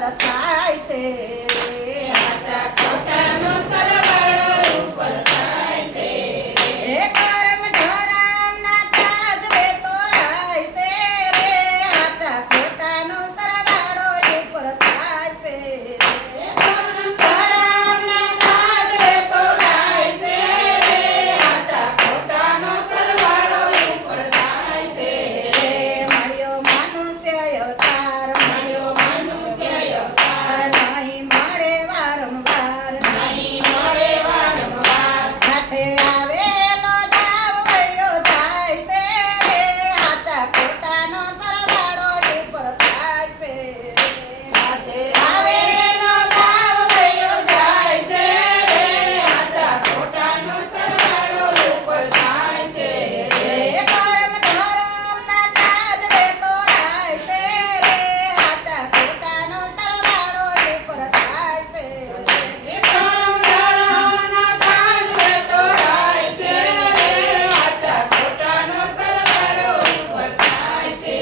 ઉપર થાય છે સાચા ખોટાનો સરવાળો ઉપર થાય છે હે કર્મ ધર્મના તાજવે તોરાય છે રે સાચા ખોટાનો સરવાળો ઉપર થાય છે ધર્મના તાજવે તોરાય છે રે સાચા ખોટાનો સરવાળો ઉપર થાય છે મળ્યો મનુષ્ય અવતાર મળ્યો મનુષ્ય અવતાર નહીં મળે વારંવાર નહીં મળે વારંવાર સાથે આવેલો દાવ વયો જાય છે રે સાચા ખોટાનો સરવાળો ઉપર થાય છે સાથે આવેલો દાવ વયો જાય છે રે સાચા ખોટાનો સરવાળો ઉપર થાય છે કર્મ ધર્મના તાજવે તોરાય છે રે સાચા ખોટાનો સરવાળો ઉપર થાય છે ધર્મ ધર્મના તાજવે તોરાય છે રે સાચા ખોટાનો સરવાળો ઉપર થાય છે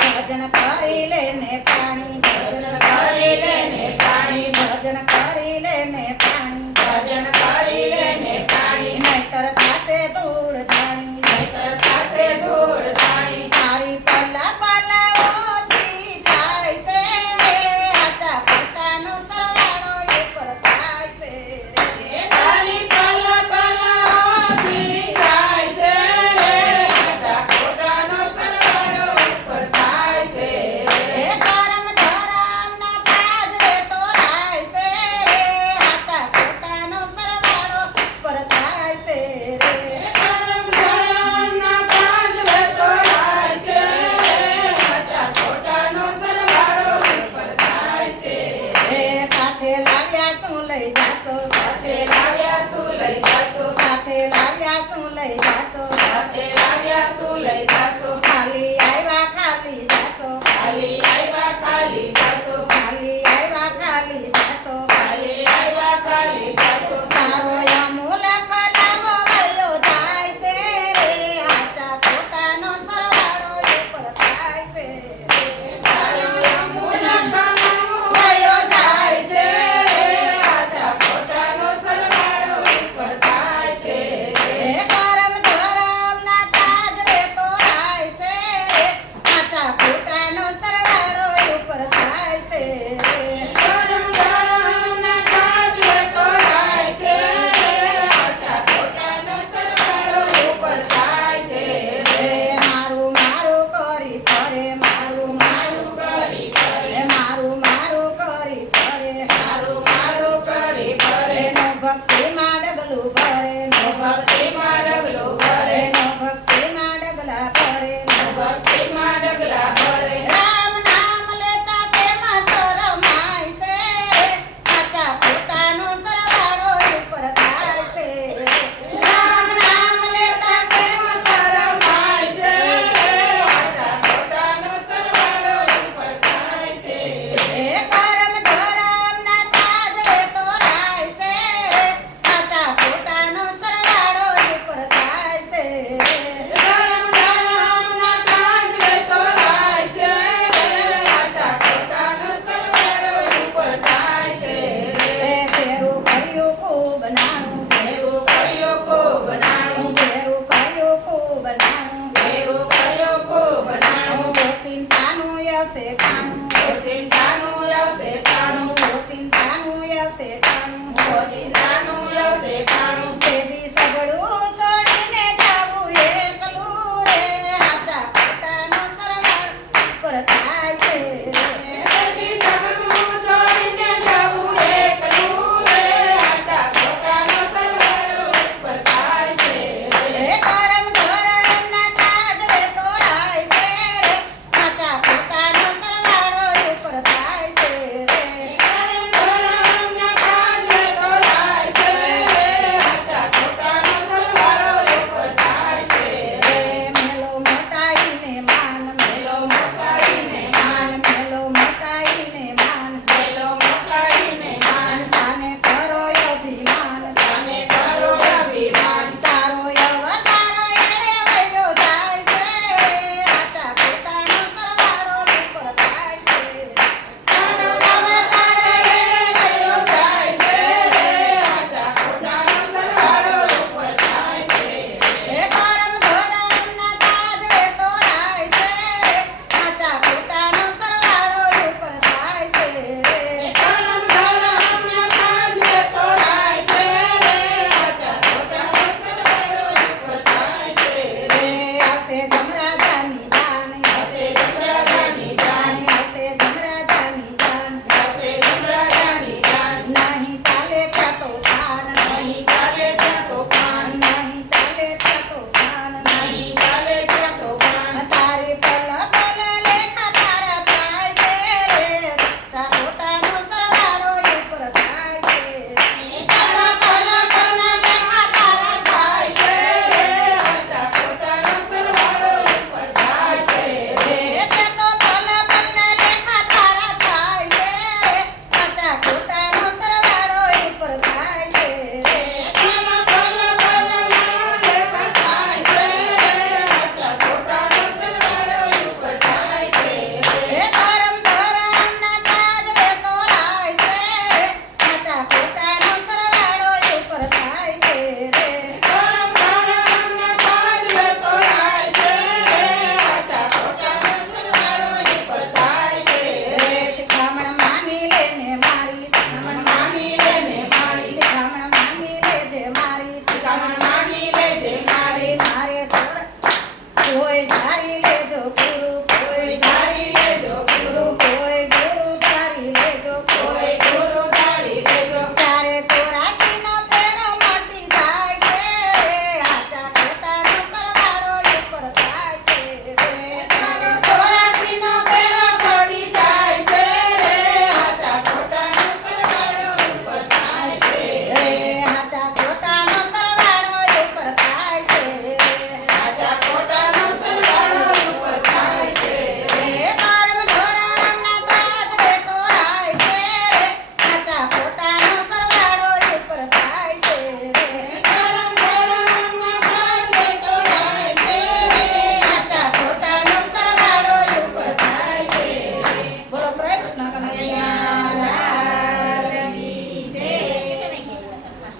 ભજન કરી લેને પાણી ભજન કરી લેને પાણી ભજન કરી લેને પાણી ભજન કરી લેને પાણી નહીતર થાશે ધૂળ ધાણી નહીતર થાશે ધૂળ ધાણી તારી પલા પલા ઓછી થાય છે સાચા ખોટાનો સરવાળો ઉપર થાય છે તારી પલા પલા ઓછી થાય છે રે સાચા ખોટાનો સરવાળો ઉપર થાય છે કર્મ ધર્મના તાજવે તોરાય છે રે સાચા ખોટાનો સરવાળો ઉપર થાય છે ધર્મ ધર્મના તાજવે તોરાય છે રે સાચા ખોટાનો સરવાળો ઉપર થાય છે સાથે લાવ્યા શું લઈ જાશો સાથે લાવ્યા શું લઈ જાશો સાથે લાવ્યા શું લઈ જાશો સાથે લાવ્યા શું લઈ જાશો ખાલી આવ્યા ખાલી જાશો ખાલી આવ્યા ખાલી